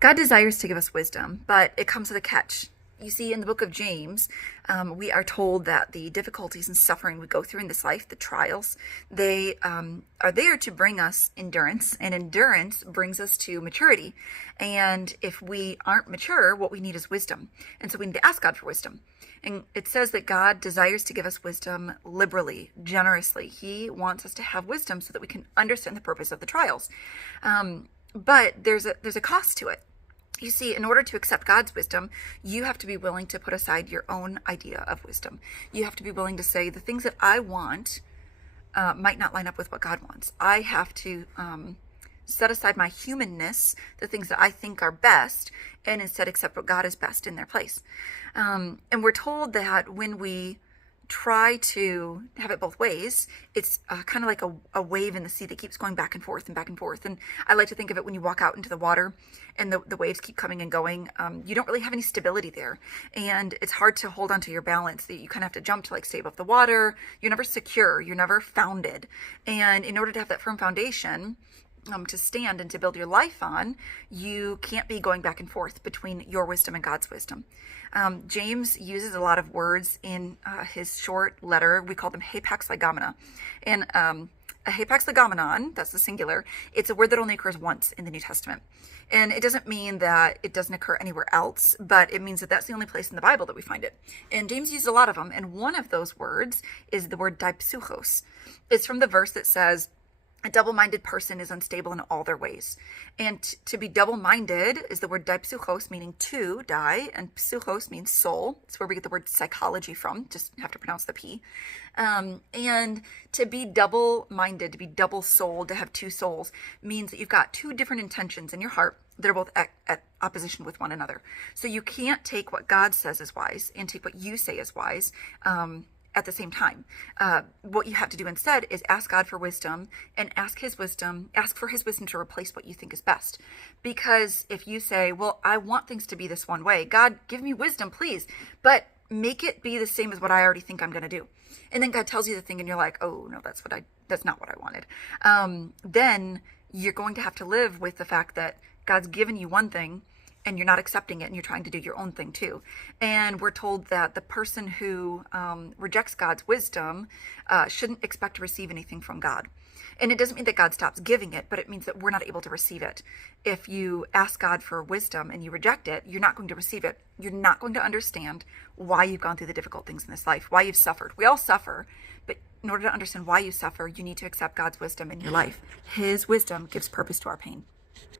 God desires to give us wisdom, but it comes with a catch. You see, in the book of James, we are told that the difficulties and suffering we go through in this life, the trials, they are there to bring us endurance, and endurance brings us to maturity. And if we aren't mature, what we need is wisdom. And so we need to ask God for wisdom. And it says that God desires to give us wisdom liberally, generously. He wants us to have wisdom so that we can understand the purpose of the trials. But there's a cost to it. You see, in order to accept God's wisdom, you have to be willing to put aside your own idea of wisdom. You have to be willing to say, the things that I want might not line up with what God wants. I have to set aside my humanness, the things that I think are best, and instead accept what God is best in their place. And we're told that when we try to have it both ways, it's kind of like a wave in the sea that keeps going back and forth and back and forth. And I like to think of it when you walk out into the water and the waves keep coming and going. You don't really have any stability there. And it's hard to hold onto your balance. You kind of have to jump to like stay above the water. You're never secure. You're never founded. And in order to have that firm foundation, to stand and to build your life on, you can't be going back and forth between your wisdom and God's wisdom. James uses a lot of words in his short letter. We call them hapax legomena. And a hapax legomenon, that's the singular, it's a word that only occurs once in the New Testament. And it doesn't mean that it doesn't occur anywhere else, but it means that that's the only place in the Bible that we find it. And James uses a lot of them, and one of those words is the word dipsuchos. It's from the verse that says, a double-minded person is unstable in all their ways. And to be double-minded is the word dipsuchos, meaning to, die, and psychos means soul. It's where we get the word psychology from, just have to pronounce the P. And to be double-minded, to be double-souled, to have two souls, means that you've got two different intentions in your heart that are both at opposition with one another. So you can't take what God says is wise and take what you say is wise, at the same time. What you have to do instead is ask God for wisdom and ask for his wisdom to replace what you think is best. Because if you say, well, I want things to be this one way, God, give me wisdom, please, but make it be the same as what I already think I'm going to do. And then God tells you the thing and you're like, oh no, that's not what I wanted. Then you're going to have to live with the fact that God's given you one thing and you're not accepting it, and you're trying to do your own thing too. And we're told that the person who rejects God's wisdom shouldn't expect to receive anything from God. And it doesn't mean that God stops giving it, but it means that we're not able to receive it. If you ask God for wisdom and you reject it, you're not going to receive it. You're not going to understand why you've gone through the difficult things in this life, why you've suffered. We all suffer, but in order to understand why you suffer, you need to accept God's wisdom in your life. His wisdom gives purpose to our pain.